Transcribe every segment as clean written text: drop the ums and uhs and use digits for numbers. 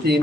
3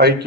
IT,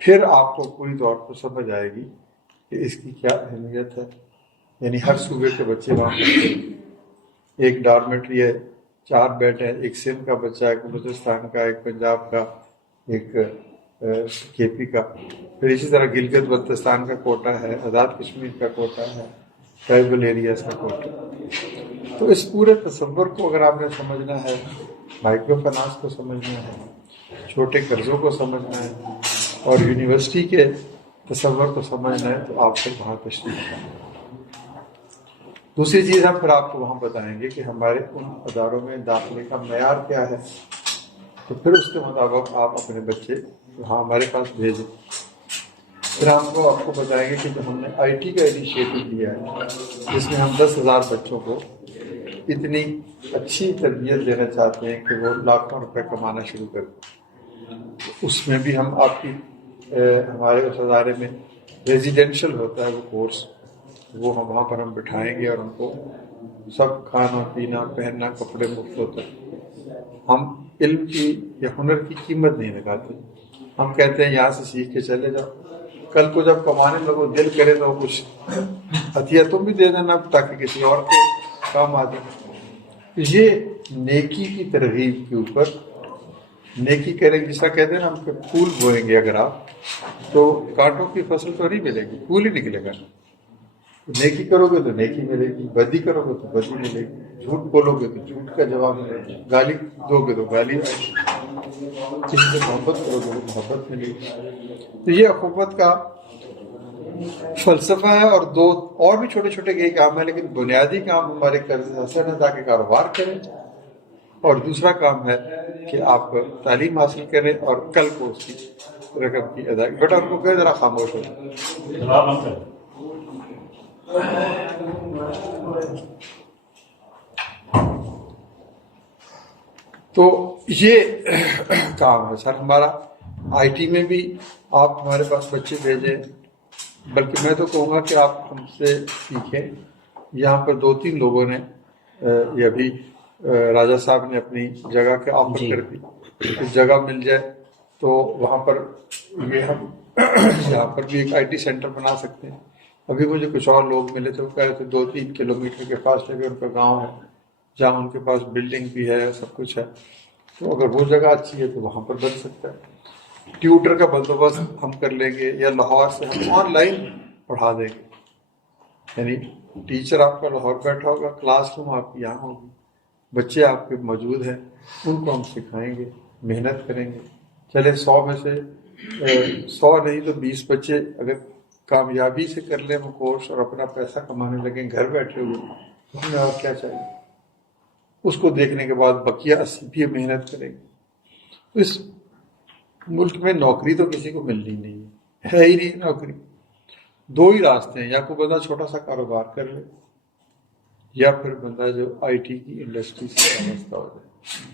پھر آپ کو پوری طور پر سمجھ آئے گی کہ اس کی کیا اہمیت ہے. یعنی ہر صوبے کے بچے وہاں پڑھتے ہیں. ایک ڈارمیٹری ہے, 4 بیڈ ہے, ایک سندھ کا بچہ, ایک بلوچستان کا, ایک پنجاب کا, ایک کے پی کا, پھر اسی طرح گلگت بلتستان کا کوٹہ ہے, آزاد کشمیر کا کوٹہ ہے, ٹرائبل ایریاز کا کوٹہ. تو اس پورے تصور کو اگر آپ نے سمجھنا ہے, مائکرو فنانس کو سمجھنا ہے, چھوٹے قرضوں کو سمجھنا ہے, اور یونیورسٹی کے تصور کو سمجھنا ہے, تو آپ کو وہاں تشریف کرنا ہے. دوسری چیز ہم پھر آپ کو وہاں بتائیں گے کہ ہمارے ان اداروں میں داخلے کا معیار کیا ہے, تو پھر اس کے مطابق آپ اپنے بچے وہاں ہمارے پاس بھیجیں. پھر ہم کو آپ کو بتائیں گے کہ جو ہم نے آئی ٹی کا انیشیٹو لیا ہے, جس میں ہم 10,000 بچوں کو اتنی اچھی تربیت دینا چاہتے ہیں کہ وہ لاکھوں روپے کمانا شروع کر دیں, اس میں بھی ہم آپ کی ہمارے اس ادارے میں ریزیڈینشل ہوتا ہے وہ کورس, وہ ہم وہاں پر ہم بٹھائیں گے اور ان کو سب کھانا پینا پہننا کپڑے مفت ہوتے ہیں. ہم علم کی یا ہنر کی قیمت نہیں لگاتے. ہم کہتے ہیں یہاں سے سیکھ کے چلے جاؤ, کل کو جب کمانے لگو دل کرے تو کچھ عطیہ تم بھی دے دینا تاکہ کسی اور کے کام آ جائے. یہ نیکی کی ترغیب کے اوپر نیکی کریں گے. جس طرح کہتے ہیں نا ہم پھول بوئیں گے اگر آپ, تو کانٹوں کی فصل تو نہیں ملے گی, پھول ہی نکلے گا. نیکی کرو گے تو نیکی ملے گی, بدی کرو گے تو بدی ملے گی, جھوٹ بولو گے تو جھوٹ کا جواب ملے گا, گالی دو گے تو گالی آئے گی, کسی سے محبت کرو گے تو محبت ملے گی. تو یہ اخوت کا فلسفہ ہے. اور دو اور بھی چھوٹے چھوٹے کئی کام ہیں, لیکن بنیادی کام ہمارے قرض حسن ہے تاکہ کاروبار کریں, اور دوسرا کام ہے کہ آپ تعلیم حاصل کریں اور کل کو اس کی رقم کی ادائیگی. بیٹا ان کو کہ ذرا خاموش ہو جائے. تو یہ کام ہے سر ہمارا. آئی ٹی میں بھی آپ ہمارے پاس بچے بھیجیں, بلکہ میں تو کہوں گا کہ آپ ہم سے سیکھیں. یہاں پر 2-3 لوگوں نے یہ ابھی راجہ صاحب نے اپنی جگہ کے آفر کر دی, کچھ جگہ مل جائے تو وہاں پر یہ ہم یہاں پر بھی ایک آئی ٹی سینٹر بنا سکتے ہیں. ابھی مجھے کچھ اور لوگ ملے تھے, وہ کہہ رہے تھے 2-3 کلومیٹر کے فاصلے پہ ان کا گاؤں ہے جہاں ان کے پاس بلڈنگ بھی ہے, سب کچھ ہے. تو اگر وہ جگہ اچھی ہے تو وہاں پر بن سکتا ہے. ٹیوٹر کا بندوبست ہم کر لیں گے, یا لاہور سے ہم آن لائن پڑھا دیں گے. یعنی ٹیچر آپ کا لاہور بیٹھا ہوگا, کلاس روم آپ یہاں ہوگی, بچے آپ کے موجود ہیں, ان کو ہم سکھائیں گے, محنت کریں گے. چلے 100 میں سے 100 نہیں تو 20 بچے اگر کامیابی سے کر لیں وہ کورس اور اپنا پیسہ کمانے لگیں گھر بیٹھے ہوئے, تو ہمیں اور کیا چاہیے. اس کو دیکھنے کے بعد بقیہ 80 بھی محنت کریں گے. اس ملک میں نوکری تو کسی کو ملنی نہیں ہے ہی نہیں نوکری. 2 ہی راستے ہیں, یا کوئی بندہ چھوٹا سا کاروبار کر لے, یا پھر بندہ جو آئی ٹی کی انڈسٹری سے وابستہ ہو جائے.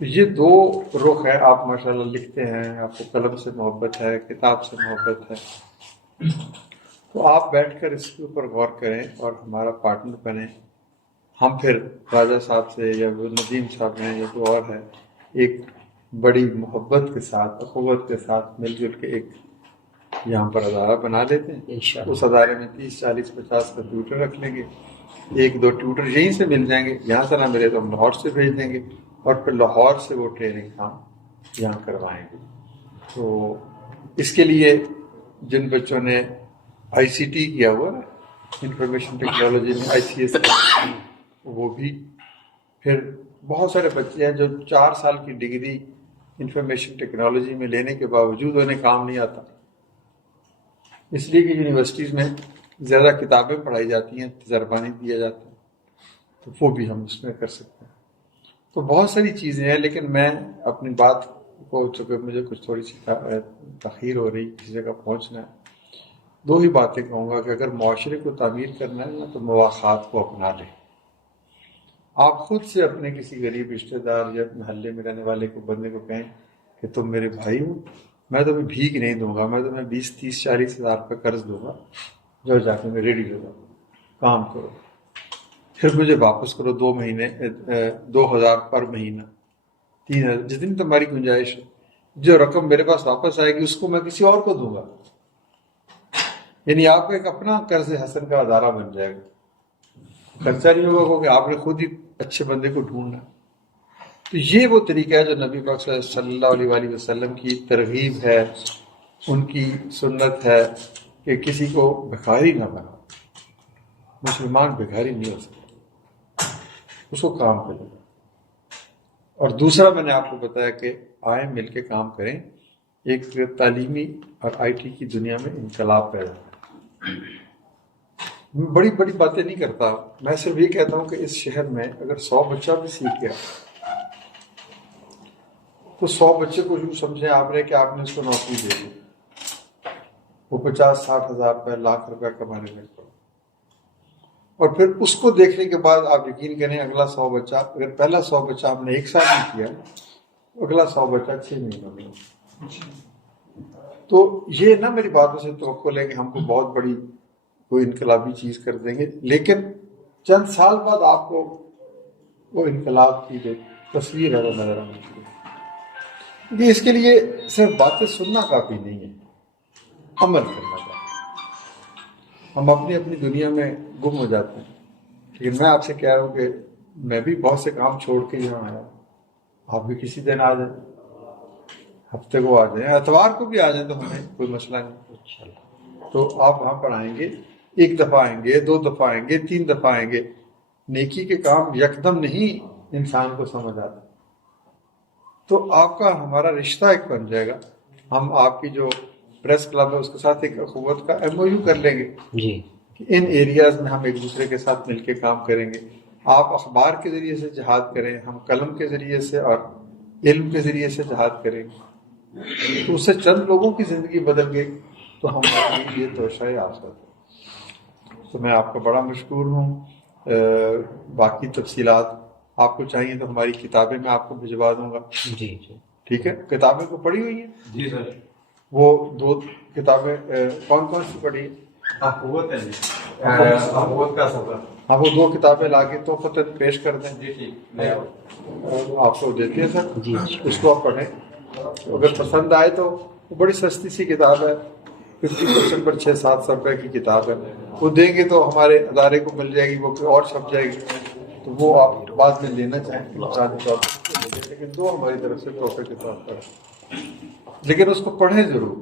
تو یہ 2 رخ ہے. آپ ماشاءاللہ لکھتے ہیں, آپ کو قلم سے محبت ہے, کتاب سے محبت ہے, تو آپ بیٹھ کر اس کے اوپر غور کریں اور ہمارا پارٹنر بنیں. ہم پھر راجہ صاحب سے یا ندیم صاحب ہیں یا کوئی اور ہے, ایک بڑی محبت کے ساتھ اخوت کے ساتھ مل جل کے ایک یہاں پر ادارہ بنا لیتے ہیں. اس ادارے میں 30, 40, 50 کا ٹیوٹر رکھ لیں گے. 1-2 ٹیوٹر یہیں سے مل جائیں گے, یہاں سے نہ ملے تو ہم لاہور سے بھیج دیں گے, اور پھر لاہور سے وہ ٹریننگ ہم یہاں کروائیں گے. تو اس کے لیے جن بچوں نے آئی سی ٹی کیا ہوا ہے, انفارمیشن ٹیکنالوجی میں ICS, وہ بھی, پھر بہت سارے بچے ہیں جو 4 سال کی ڈگری انفارمیشن ٹیکنالوجی میں لینے کے باوجود انہیں کام نہیں آتا, اس لیے کہ یونیورسٹیز میں زیادہ کتابیں پڑھائی جاتی ہیں, تجربہ نہیں دیا جاتا. تو وہ بھی ہم اس میں کر سکتے ہیں. تو بہت ساری چیزیں ہیں, لیکن میں اپنی بات کو, چونکہ مجھے کچھ تھوڑی سی تاخیر ہو رہی, کسی جگہ پہنچنا ہے, 2 ہی باتیں کہوں گا کہ اگر معاشرے کو تعمیر کرنا ہے تو مواخات کو اپنا لیں. آپ خود سے اپنے کسی غریب رشتہ دار یا محلے میں رہنے والے کو بندے کو کہیں کہ تم میرے بھائی ہو, میں تمہیں بھیک نہیں دوں گا, میں تمہیں 20, 30, 40 ہزار کا قرض دوں گا, جو جا کے میں ریڈی ہو جاؤ, کام کرو, پھر مجھے واپس کرو 2 مہینے, 2,000 پر مہینہ, 3,000 جتنی تمہاری گنجائش ہے. جو رقم میرے پاس واپس آئے گی اس کو میں کسی اور کو دوں گا. یعنی آپ کا ایک اپنا قرض حسن کا ادارہ بن جائے گا. خرچہ نہیں ہوگا کیونکہ آپ نے خود ہی اچھے بندے کو ڈھونڈنا. تو یہ وہ طریقہ ہے جو نبی پاک صلی اللہ علیہ وآلہ وسلم کی ترغیب ہے, ان کی سنت ہے کہ کسی کو بھکاری نہ بنا. مسلمان بھکاری نہیں ہو سکتا, اس کو کام کرے. اور دوسرا میں نے آپ کو بتایا کہ آئیں مل کے کام کریں, ایک تعلیمی اور آئی ٹی کی دنیا میں انقلاب پیدا ہے. میں بڑی بڑی باتیں نہیں کرتا, میں صرف یہ کہتا ہوں کہ اس شہر میں اگر 100 بچہ بھی سیکھ گیا تو 100 بچے کو یوں سمجھیں آپ نے کہ آپ نے اس کو نوکری دے دی, وہ 50-60 ہزار روپے, لاکھ روپے کمانے لگ پڑا. اور پھر اس کو دیکھنے کے بعد آپ یقین کریں اگلا 100 بچہ, اگر پہلا 100 بچہ ہم نے 1 سال میں کیا, اگلا 100 بچہ 6 مہینوں میں. تو یہ نہ میری باتوں سے توقع ہے کہ ہم کو بہت بڑی کوئی انقلابی چیز کر دیں گے, لیکن چند سال بعد آپ کو وہ انقلاب کی جو تصویر ہے وہ نظر آنے لگے. کہ اس کے لیے صرف باتیں سننا کافی نہیں ہے, عمل کرنا چاہیے. ہم اپنی اپنی دنیا میں گم ہو جاتے ہیں. لیکن میں آپ سے کہہ رہا ہوں کہ میں بھی بہت سے کام چھوڑ کے یہاں آیا, آپ بھی کسی دن آ جائیں, ہفتے کو آ جائیں, اتوار کو بھی آ جائیں تو ہمیں کوئی مسئلہ نہیں. تو آپ وہاں پر آئیں گے, 1 دفعہ آئیں گے, 2 دفعہ آئیں گے, 3 دفعہ آئیں گے. نیکی کے کام یکدم نہیں انسان کو سمجھ آتا. تو آپ کا ہمارا رشتہ ایک بن جائے گا. ہم آپ کی جو پریس کلب ہے اس کے ساتھ ایک اخوت کا MOU کر لیں گے جی, کہ ان ایریاز میں ہم ایک دوسرے کے ساتھ مل کے کام کریں گے. آپ اخبار کے ذریعے سے جہاد کریں, ہم قلم کے ذریعے سے اور علم کے ذریعے سے جہاد کریں گے. تو اس سے چند لوگوں کی زندگی بدل گئی تو ہم یہ توشہ حاصل ہے. تو میں آپ کا بڑا مشکور ہوں. باقی تفصیلات آپ کو چاہیے تو ہماری کتابیں میں آپ کو بھجوا دوں گا. جی جی ٹھیک ہے, کتابیں کو پڑھی ہوئی ہیں؟ جی سر. وہ 2 کتابیں کون کون سی پڑھی ہیں؟ اخوت ہے جی, اخوت کا سفر. ہاں وہ 2 کتابیں لا کے تحفتاً پیش کر دیں. جی ٹھیک, میں آپ کو دیتی ہے سر, جی, اس کو آپ پڑھیں. اگر پسند آئے تو وہ بڑی سستی سی کتاب ہے, 50% پر 600-700 روپے کی کتاب ہے. وہ دیں گے تو ہمارے ادارے کو مل جائے گی, وہ اور چھپ جائے گی. تو وہ آپ بعد میں لینا چاہیں لیکن 2 ہماری طرف سے تحفے کے طور پر. لیکن اس کو پڑھیں ضرور.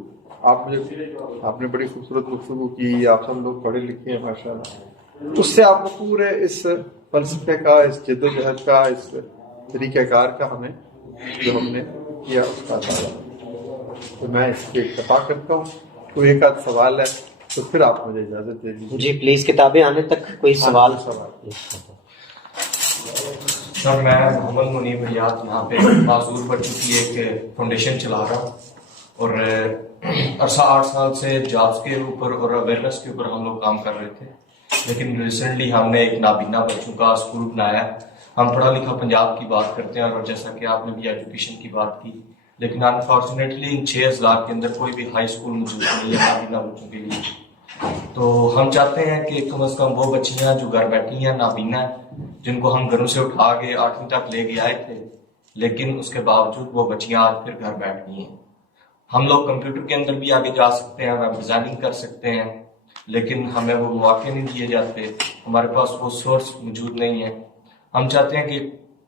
آپ نے بڑی خوبصورت گفتگو کی, آپ سب لوگ پڑھے لکھے ہیں ماشاءاللہ. اس سے آپ کو پورے اس فلسفے کا, اس جد و جہد کا, اس طریقہ کار کا ہمیں جو ہم نے کیا اس کا اندازہ. تو میں اس پہ اکتفا کرتا ہوں. کوئی ایک آدھ سوال ہے تو پھر آپ مجھے اجازت دے دیجیے. جی پلیز, کتابیں آنے تک کوئی سوال. سر میں محمد منیب ریاض یہاں پہ معذور بچوں کی ایک فاؤنڈیشن چلا رہا ہوں, اور عرصہ 8 سال سے جابس کے اوپر اور اویئرنیس کے اوپر ہم لوگ کام کر رہے تھے. لیکن ریسنٹلی ہم نے ایک نابینا بچوں کا اسکول بنایا. ہم پڑھا لکھا پنجاب کی بات کرتے ہیں, اور جیسا کہ آپ نے بھی ایجوکیشن کی بات کی, لیکن انفارچونیٹلی ان 6 اضلاع کے اندر کوئی بھی ہائی اسکول موجود نہیں ہے نابینا بچوں کے لیے. تو ہم چاہتے ہیں کہ کم از کم وہ بچیاں جو گھر بیٹھی ہیں نابینا ہیں, جن کو ہم گھروں سے اٹھا کے 8ویں تک لے کے آئے تھے, لیکن اس کے باوجود وہ بچیاں آج پھر گھر بیٹھ گئی ہیں. ہم لوگ کمپیوٹر کے اندر بھی آگے جا سکتے ہیں, ویب ڈیزائننگ کر سکتے ہیں, لیکن ہمیں وہ مواقع نہیں دیے جاتے, ہمارے پاس وہ سورس موجود نہیں ہے. ہم چاہتے ہیں کہ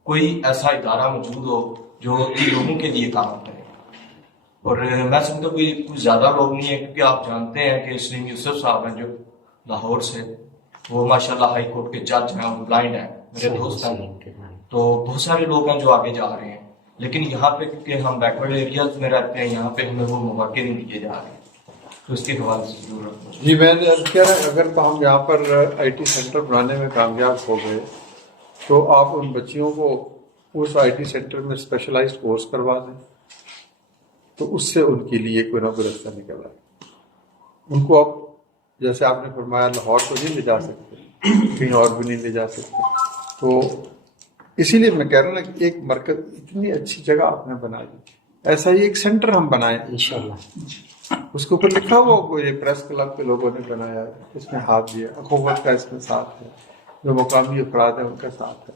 کوئی ایسا ادارہ موجود ہو جو ان لوگوں کے لیے کام کرے. اور میں سمجھتا ہوں کہ کچھ زیادہ لوگ نہیں ہیں, کیونکہ آپ جانتے ہیں کہ سلیم یوسف صاحب ہیں جو لاہور سے, وہ ماشاءاللہ ہائی کورٹ کے جج ہیں, وہ بلائنڈ ہیں, میرے دوست ہیں. تو بہت سارے لوگ ہیں جو آگے جا رہے ہیں, لیکن یہاں پہ کیونکہ ہم بیکورڈ ایریاز میں رہتے ہیں, یہاں پہ ہمیں وہ مواقع نہیں دیے جا رہے. تو اس کے حوالے سے ضرورت. جی میں نے کہہ رہا ہے اگر ہم یہاں پر IT سینٹر بنانے میں کامیاب ہو گئے تو آپ ان بچیوں کو اس IT سینٹر میں اسپیشلائزڈ کورس کروا دیں, تو اس سے ان کے لیے کوئی نہ کوئی رستہ نکل آئے. ان کو اب جیسے آپ نے فرمایا لاہور تو نہیں لے جا سکتے, کہیں اور بھی نہیں لے جا سکتے, تو اسی لیے میں کہہ رہا ہوں نا کہ ایک مرکز اتنی اچھی جگہ آپ نے بنا دی, ایسا ہی ایک سینٹر ہم بنائیں انشاءاللہ. اس کے اوپر لکھا ہوا کوئی پریس کلب کے لوگوں نے بنایا ہے, اس میں ہاتھ دیا, اخوت کا اس میں ساتھ ہے, جو مقامی افراد ہیں ان کا ساتھ ہے.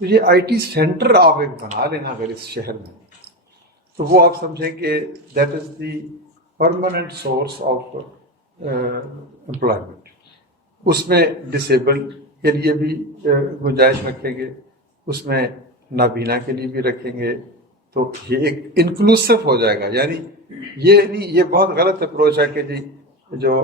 تو یہ IT سینٹر آپ ایک بنا لینا اگر اس شہر میں, تو وہ آپ سمجھیں کہ that is the permanent source of employment. اس میں ڈسیبل کے لیے بھی گنجائش رکھیں گے, اس میں نابینا کے لیے بھی رکھیں گے, تو یہ ایک انکلوسو ہو جائے گا. یعنی یہ نہیں, یہ بہت غلط اپروچ ہے کہ جی جو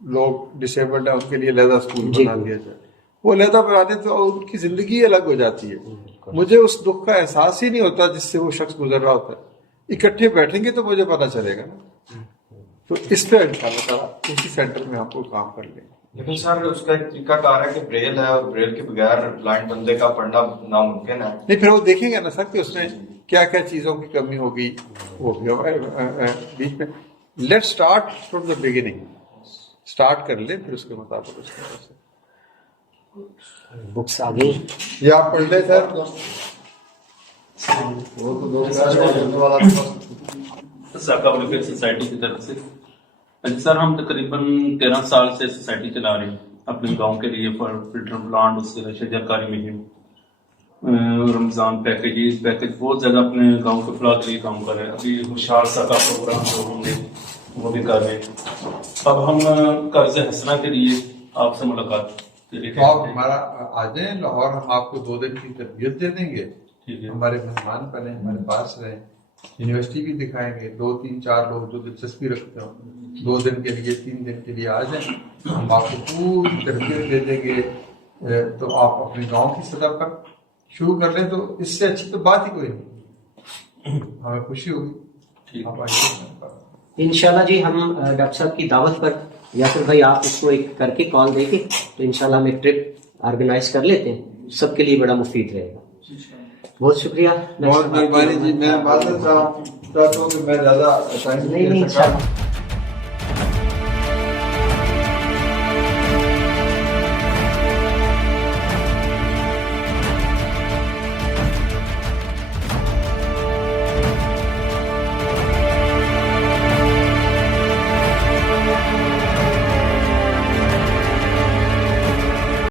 لوگ ڈسیبلڈ ہیں ان کے لیے علیحدہ اسکول بنا دیا جائے. وہ علیحدہ بنانے تو ان کی زندگی الگ ہو جاتی ہے. مجھے اس دکھ کا احساس ہی نہیں ہوتا جس سے وہ شخص گزر رہا ہوتا ہے. اکٹھے بیٹھیں گے تو مجھے پتا چلے گا نا. تو اس پہ انشاءاللہ تعالیٰ اسی سینٹر میں ہم کو کام کر لیں گے. لیکن سر اس کا ایک طریقہ کار ہے کہ بریل ہے, اور بریل کے بغیر بلائنڈ بندے کا پڑھنا ناممکن ہے. نہیں, پھر وہ دیکھیں گے نا سر کہ اس میں کیا کیا چیزوں کی کمی ہوگی. وہ بیچ میں let start from the beginning, start کر لیں, پھر اس کے مطابق اس طرح سے بکس آگے یہ آپ پڑھ لیں سر. ویلفیئر سوسائٹی کی طرف سے. سر ہم تقریباً 13 سال سے سوسائٹی چلا رہے ہیں اپنے گاؤں کے لیے, فلٹر پلانٹ, اس سے شجرکاری مہم, رمضان پیکیج بہت زیادہ اپنے گاؤں کے فلاح کے لیے کام کر رہے ہیں. ابھی ہوشیار کا پروگرام جو ہم نے وہ بھی کر رہے ہیں. اب ہم قرض حسنہ کے لیے آپ سے ملاقات کے لیے آپ ہمارا آ جائیں لاہور, ہم آپ کو 2 دن کی تربیت دے دیں گے. ہمارے مہمان بنے, ہمارے پاس رہیں, یونیورسٹی بھی دکھائیں گے. 2 3 4 لوگ جو دلچسپی رکھتے ہوں 2 دن کے لیے 3 دن کے لیے آ جائیں, ہم آپ کو پوری تربیت دے دیں گے. تو آپ اپنے گاؤں کی سطح پر شروع کر لیں, تو اس سے اچھی تو بات ہی کوئی نہیں. ہمیں خوشی ہوگی. آپ آئیے انشاءاللہ جی. ہم ڈاکٹر صاحب کی دعوت پر یاسر بھائی آپ اس کو ایک کر کے کال دے کے تو انشاءاللہ ہم ایک ٹرپ آرگنائز کر لیتے ہیں, سب کے لیے بڑا مفید رہے گا. بہت شکریہ, بہت مہربانی جی. میں معذرت چاہتا ہوں کہ میں زیادہ ٹائم نہیں انشاءاللہ